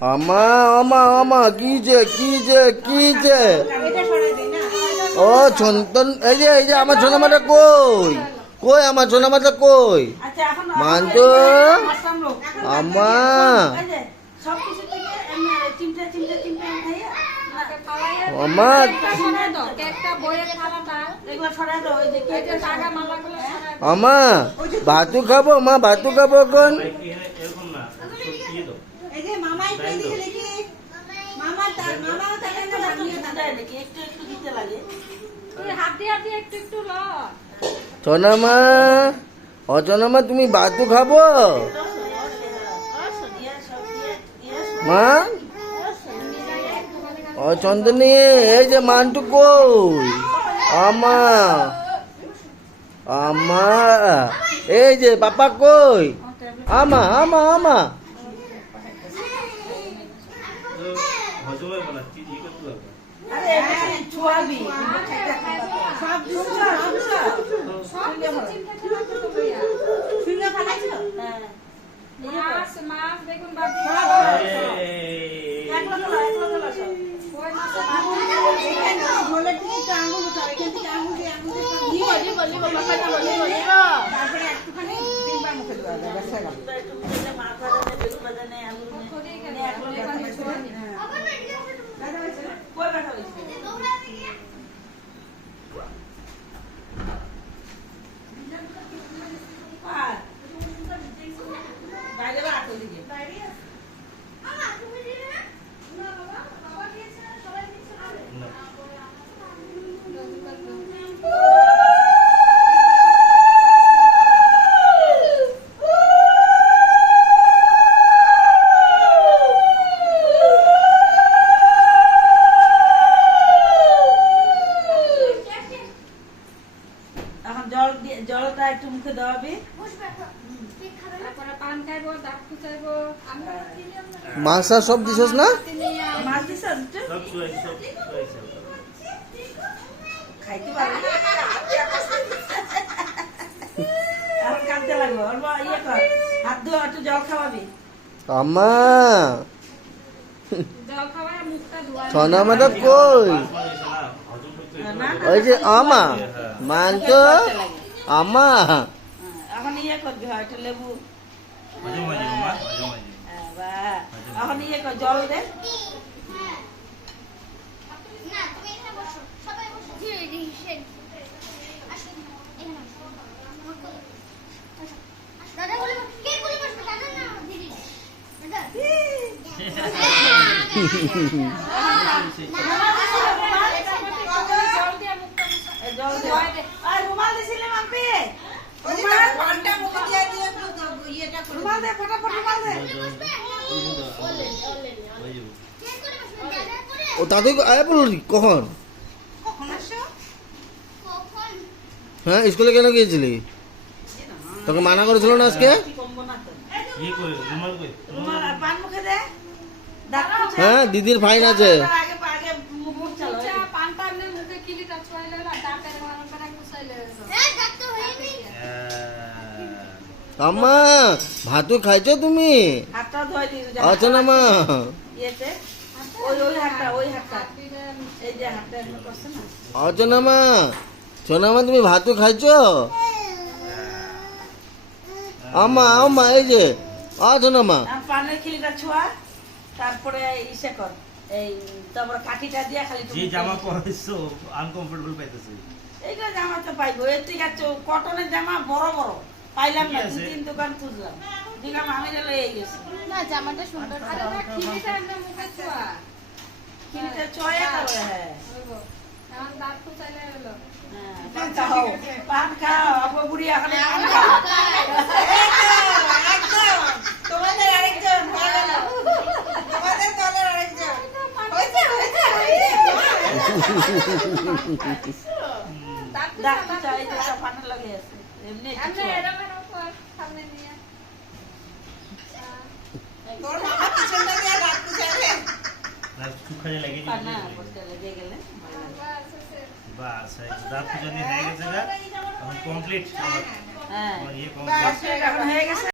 আমা আমা আমা কি যে ও ছন্তন এই যে আমার সোনামাটা কই কই আমার সোনামাটা কই মানতো আমা আমা আমা ভাতু খাবো মা ভাতু খাবো এখন সোনামা ও সোনামা তুমি ভাতু খাবো মা ও চন্দনী এই যে মানটু কই আমা আমা এই যে পাপা কই আমা আমা আমা জলটা একটু মুখে দেওয়াবি মাছ সব দিছস না মাছ দিছ খাইতে পারবি এখন কাঁদতে লাগবো ইয়ে কর হাত ধোয়া একটু জল খাওয়াবি আমা সোনামাটা কই ওই যে আমা মানতো আমা এখন ইয়ে করবি হয় একটু লেবু এখন ইয়ে কর জল দে রুমাল দিছিলে মাম্পি রুমাল দে ফটাফট রুমাল দে ও তাদের আয় বলি কখন হ্যাঁ স্কুলে কেন গিয়েছিলি তোকে মানা করেছিল না আজকে হ্যাঁ দিদির ফাইন আছে আমা ভাতু খাইছো তুমি আচ্ছা না মা আচ্ছা না মা সোনামা তুমি ভাতু খাইছো আমা আমা এই যে আচ্ছা না মা পানের খিলিটা ছোঁয়া তারপরে ইসে কর এই তারপরে কাঠিটা দিয়া খালি যে জামা পরাইছো আনকমফোর্টেবল পাইতেছি এইটা জামা তো পাইবো এর থেকে কটনের জামা বড় বড় পাইলাম না দুই তিন দোকান খুঁজলাম দিলাম আমি গেলে এই গেছি না জামাটা সুন্দর আরে না খিলিটা এমনি মুখে ছোঁয়া খিলিটা ছোঁয়া করে হ্যাঁ আমার দাঁত তো চাইলে হলো পান খাও আপু বুড়ি এখন পান খাও একদম তোমাদের আরেকজন তোমাদের দলের আরেকজন হয়েছে দাঁত চাই তো সব পানের লাগে আছে এমনি আমরা এরকম উপর সামনে নিয়ে তোর মামা পিছনটা দিয়ে দাঁত চাইলে না সুখাজে লাগে না বলতে লেগে গেলে বাস দাঁত জানি হয়ে গেছে না এখন কমপ্লিট হ্যাঁ ইয়ে কমপ্লিট এখন হয়ে গেছে